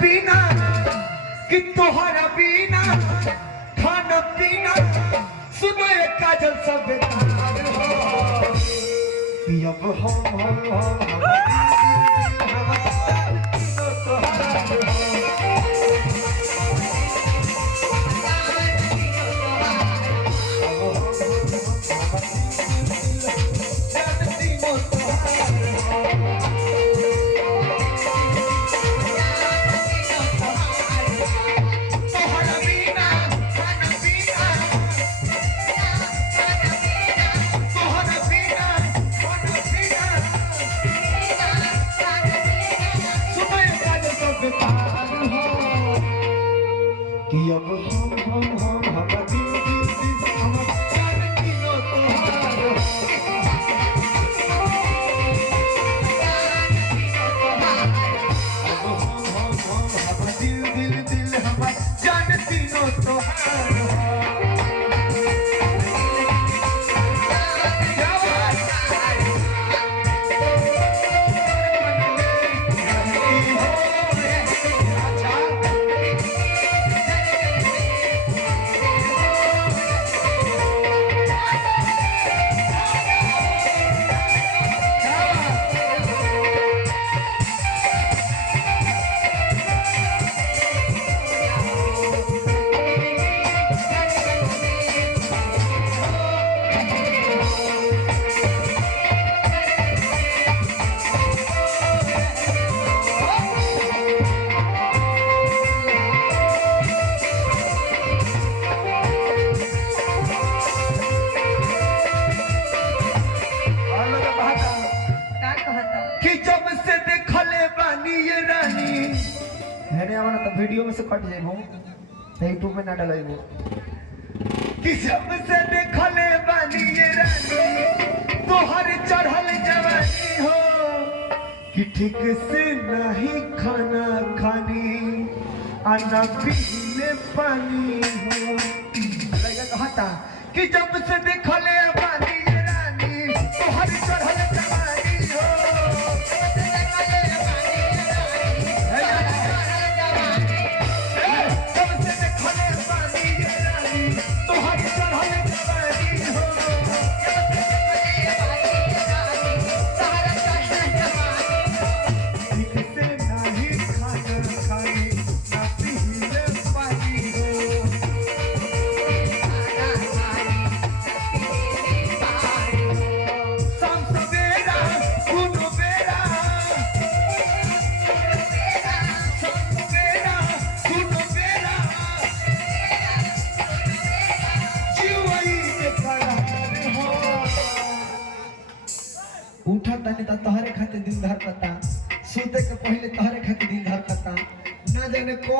पीना कि तोहरा पीना खाना पीना सुनो ये काजल सब बेकार हो कि अब हम कि अब हम दिल हम जान तीनों तोहार अब दिल हम जान तीनों तोहार तो वीडियो में से कट जाइबो यूट्यूब में ना डालइबो कि जब से देखले बानी ये रानी तोहर चढ़ल जवानी हो कि ठीक से नहीं खाना खानी आना पीले पानी हो लगा कहता कि जब से देखले बानी ये रानी तोहर चढ़ल जवानी हो उठा तने तोहरे खातिर दिन धर पता सुते के पहले तोहरे खातिर दिन धर पता ना जाने को